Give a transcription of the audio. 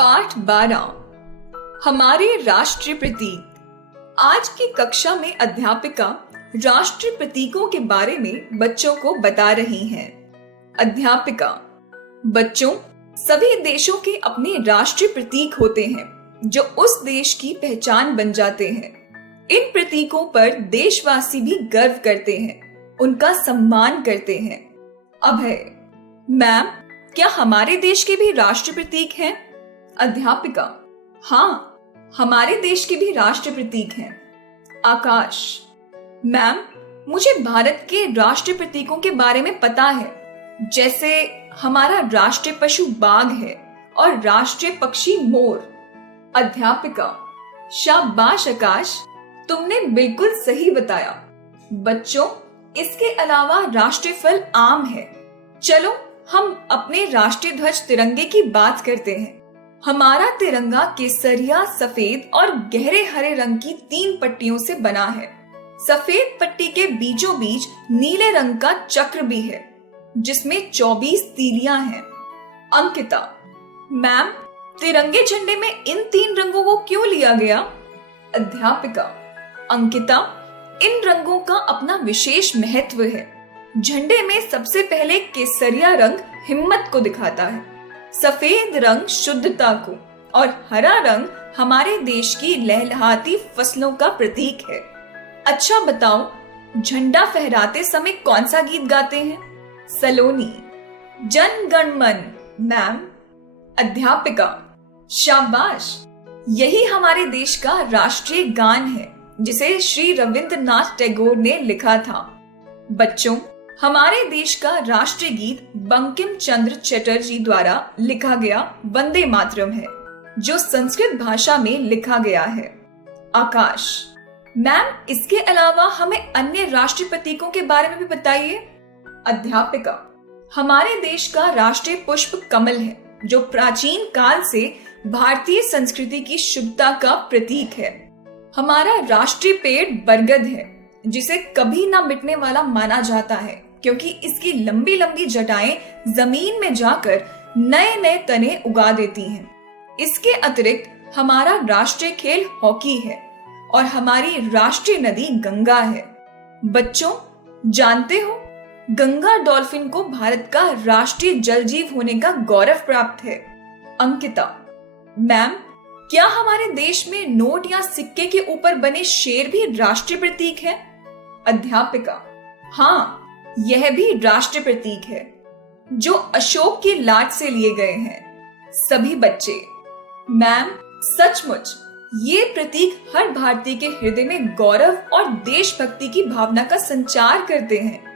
पाठ 12 हमारे राष्ट्रीय प्रतीक। आज की कक्षा में अध्यापिका राष्ट्रीय प्रतीकों के बारे में बच्चों को बता रही हैं। अध्यापिका: बच्चों, सभी देशों के अपने राष्ट्रीय प्रतीक होते हैं जो उस देश की पहचान बन जाते हैं। इन प्रतीकों पर देशवासी भी गर्व करते हैं, उनका सम्मान करते हैं। अभय: मैम, क्या हमारे देश के भी राष्ट्रीय प्रतीक हैं? अध्यापिका: हाँ, हमारे देश के भी राष्ट्रीय प्रतीक हैं। आकाश: मैम, मुझे भारत के राष्ट्रीय प्रतीकों के बारे में पता है, जैसे हमारा राष्ट्रीय पशु बाघ है और राष्ट्रीय पक्षी मोर। अध्यापिका: शाबाश आकाश, तुमने बिल्कुल सही बताया। बच्चों, इसके अलावा राष्ट्रीय फल आम है। चलो हम अपने राष्ट्रीय ध्वज तिरंगे की बात करते हैं। हमारा तिरंगा केसरिया, सफेद और गहरे हरे रंग की 3 पट्टियों से बना है। सफेद पट्टी के बीचों बीच नीले रंग का चक्र भी है, जिसमें 24 तीलियां हैं। अंकिता: मैम, तिरंगे झंडे में इन 3 रंगों को क्यों लिया गया? अध्यापिका: अंकिता, इन रंगों का अपना विशेष महत्व है। झंडे में सबसे पहले केसरिया रंग हिम्मत को दिखाता है, सफेद रंग शुद्धता को और हरा रंग हमारे देश की लहलहाती फसलों का प्रतीक है। अच्छा बताओ, झंडा फहराते समय कौन सा गीत गाते हैं? सलोनी: जन गण मन। मैम। अध्यापिका: शाबाश, यही हमारे देश का राष्ट्रीय गान है, जिसे श्री रविंद्रनाथ टैगोर ने लिखा था। बच्चों, हमारे देश का राष्ट्रीय गीत बंकिम चंद्र चटर्जी द्वारा लिखा गया वंदे मातरम है, जो संस्कृत भाषा में लिखा गया है। आकाश: मैम, इसके अलावा हमें अन्य राष्ट्रीय प्रतीकों के बारे में भी बताइए। अध्यापिका: हमारे देश का राष्ट्रीय पुष्प कमल है, जो प्राचीन काल से भारतीय संस्कृति की शुद्धता का प्रतीक है। हमारा राष्ट्रीय पेड़ बरगद है, जिसे कभी ना मिटने वाला माना जाता है, क्योंकि इसकी लंबी लंबी जटाएं जमीन में जाकर नए नए तने उगा देती हैं। इसके अतिरिक्त हमारा राष्ट्रीय खेल हॉकी है और हमारी राष्ट्रीय नदी गंगा है। बच्चों, जानते हो, गंगा डॉल्फिन को भारत का राष्ट्रीय जल जीव होने का गौरव प्राप्त है। अंकिता: मैम, क्या हमारे देश में नोट या सिक्के के ऊपर बने शेर भी राष्ट्रीय प्रतीक है? अध्यापिका: हाँ, यह भी राष्ट्रीय प्रतीक है, जो अशोक की लाट से लिए गए हैं। सभी बच्चे: मैम, सचमुच ये प्रतीक हर भारतीय के हृदय में गौरव और देशभक्ति की भावना का संचार करते हैं।